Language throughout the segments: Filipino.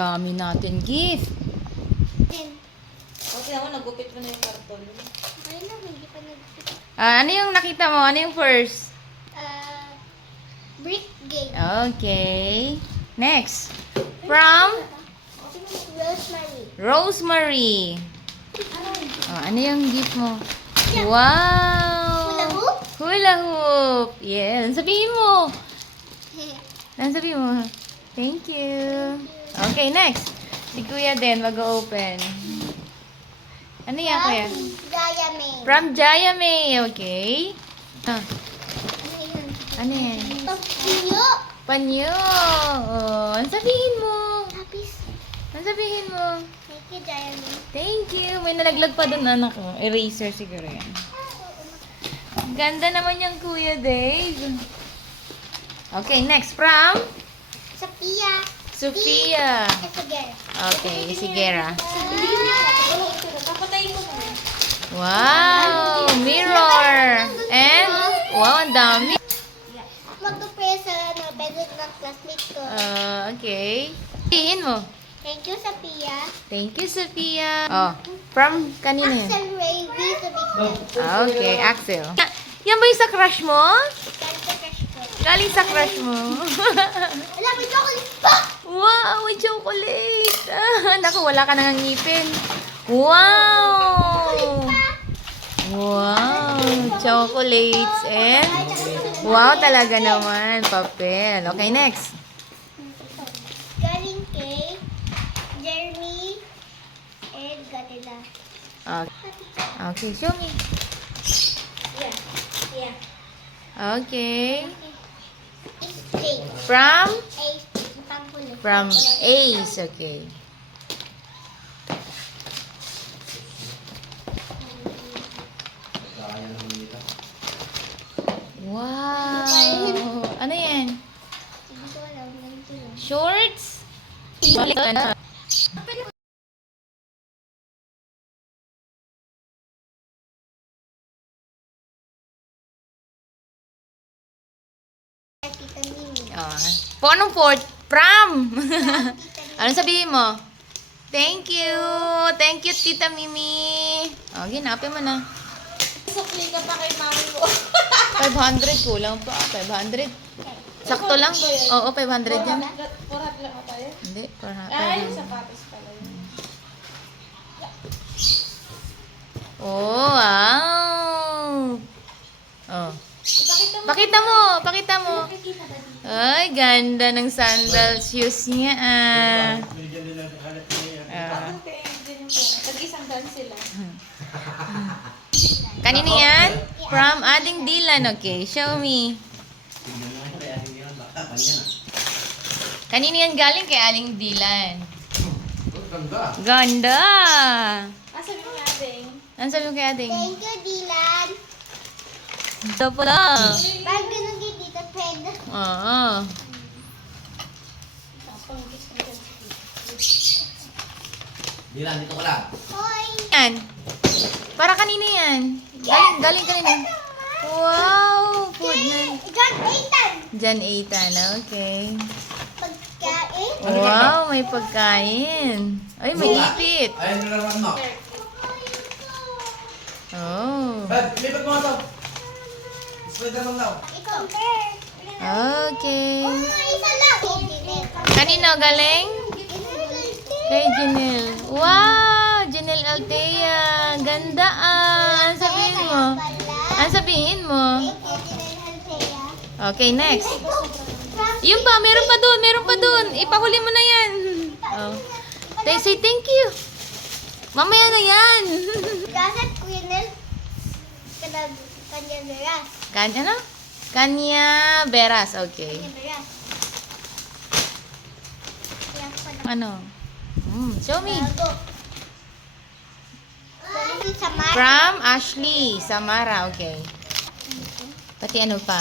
dami natin gift. Okay naman, nagupit mo na yung karton. Ay na, hindi pa nag-fit. Ano yung nakita mo? Ano yung first? Brick game. Okay. Next. From Rosemary. Rosemary. Ano yung gift mo? Hula Wow! hoop? Hula hoop. Yeah. Ano sabihin mo? Ano sabihin mo? Thank you. Okay, next. Si Kuya din mag-open. Ano yan, Kuya? Diamond. From Jaya May. Okay. Ano yun? Ano yan? Panyo. Panyo. Oh, ano sabihin mo? Tapis. Ano sabihin mo? Thank you, Diamond. Thank you. May nalaglag pa doon, anak ko. Eraser siguro yan. Ganda naman yung Kuya Dave. Okay, next. From Sophia. Sophia. Sige. Okay, si Gera. Papatayin ko na. Wow! Mirror! And, wow, ang dami. Mag-pray sa beses ng classmate ko. Okay. Sabihin mo. Thank you, Sophia. Thank you, Sophia. Oh, from kanina yan? Axel Ray V. sa Big Okay, Axel. Yan ba yung sa crush mo? Kanta crush ko. Galing sa crush mo. Alam mo, chocolate pa! Wow, may chocolate. Naku, wala ka nang ngipin. Wow! Wow, chocolates and wow talaga naman, papel. Okay, next. Galing kay Jeremy and Gatila. Okay, show me. Yeah. Yeah. Okay. Jake. From? Pangkulo. From Ace, okay. Wow! Ano yan? Hindi ko alam. Ganito yun. Shorts? Tita Mimi. Anong fourth? From! Anong sabihin mo? Thank you! Thank you, Tita Mimi! Oh, ginapin mo na. Sukli ka pa kay mami mo. 500, kulang pa. 500. Sakto lang. Oo, 500 yan. 400 lang tayo. Hindi, Ay, 500. sapatos pala yun. Oh, wow! Oh. Ipakita mo. Pakita mo, pakita mo. Nakikita ba dito? Ay, ganda ng sandal shoes niya. Bakit kaya din yung pera? Tag-isang daan sila. Kanina yan? From Ading Dylan. Okay, show me. Kanina yan galing kay Aling Dylan. Ganda! Ah, sabi mo nga, Ding. Ano sabi mo kay Ading? Thank you, Dylan. Ganda pala. Bag ganun kay Tita Fred. Oo. Dilan, dito ko lang. Hoy! Yan. Para kanina yan. Galing kanina. Wow! Food na. John Aitan! Jan Eitan. Okay. Pagkain. Wow, may pagkain. Ay, may ipit. Ayun na naman mo. Oh. Bad, lipat mo nga to. Spider-Man daw. I-compare. Okay. Isa lang. Kanino galing? Kay Janelle. Wow! Janelle Altea. Ganda ah. Ano sabihin mo? Ano sabihin mo? Okay, next. Yung pa, meron pa doon, meron pa doon. Ipahuli mo na yan. Oh. Say thank you. Mamaya na yan. Gasat Kuya Nel. Kanya Veras. Ano? Kanya Beras. Okay. Kanya Veras. Yan pa na. Ano? Show me. Bago. Galing sa Mara. From Ashley Samara. Okay. Pati ano pa?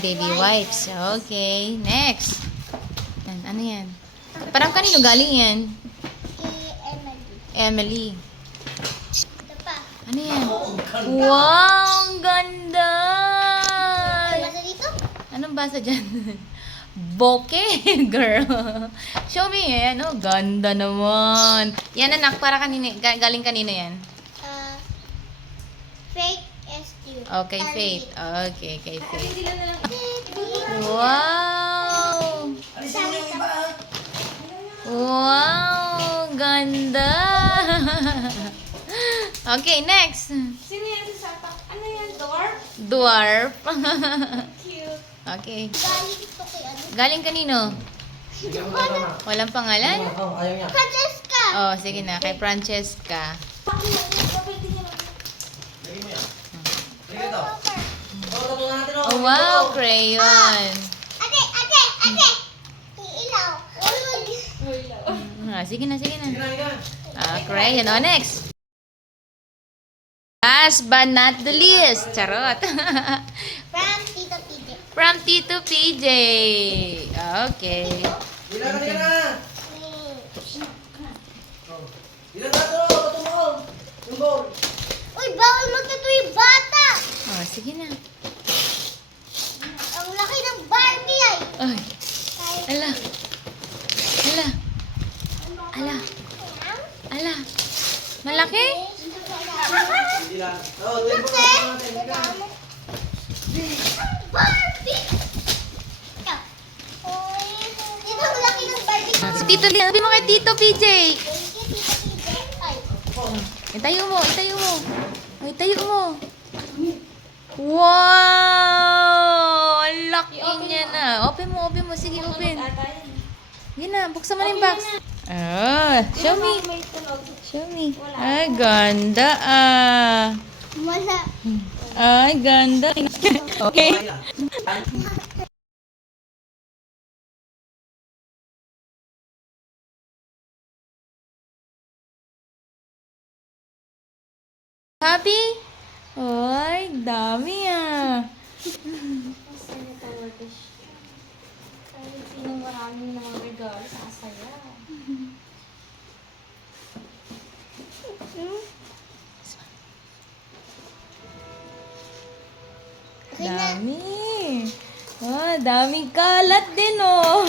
Baby wipes. Okay. Next. Ano yan? Parang kanino galing yan? Kay Emily. Emily. Ito pa. Ano yan? Wow! Ang ganda! Ano ba dito? Anong basa dyan? bokeh, girl. Show me, ayan. Oh, ganda naman. Yan, anak, para kanina, galing kanina yan. Fake SQ. Okay, Faith. Okay, kay Ate, Faith. sila na lang. Wow! Alisin mo yung iba ah. Wow! Ganda! Okay, next. Sino yan sa sapak? Ano yan? Dwarf? Dwarf. Cute. Okay. Galing ito kay ano. Galing kanino? Sige mo na. Walang pangalan? Oh, ayaw niya. Francesca! Oh, sige na. Kay Francesca. Papalitin niya lang. Lagyan mo yan. Lagyan ito. Oh, tatunan natin oh. Oh, wow! Crayon. Ate! Ate! Ate! Ilaw. Uy, lang. Sige na, sige Sige na. na, sige na. Crayon. Oh, next. Last but not the least. Charot. From Tito PJ. From Tito PJ. Okay. Bilang ka na. Oh. Bilang ka ito. Bato mo. Yung goal. Uy, bawal magtuto yung bata! Oh, sige na. Ang laki ng Barbie ay! Ay. Ala. Ala. Ala. Ala. Malaki? Hindi lang. Oh, tuloy mo natin. Barbie! Uy, dito ang laki ng Barbie. Si Tito Lee. Sabi mo kay Tito PJ. Thank you, Tito PJ. Ay, Itayo mo. Itayo mo. Oh, itayo mo. Wow! Ang laki niya na. Open mo, open mo. Sige, open. Ata yan. Yan na. Buksan mo na yung box. Ah, show me. May tunog. Show me. Ay, ganda ah. wala. Ay, ganda. Okay. Happy? Ay, dami ah. Masaya talaga siya. Kahit sino maraming mga regalo sa saya. Dami. Oh, daming kalat din oh.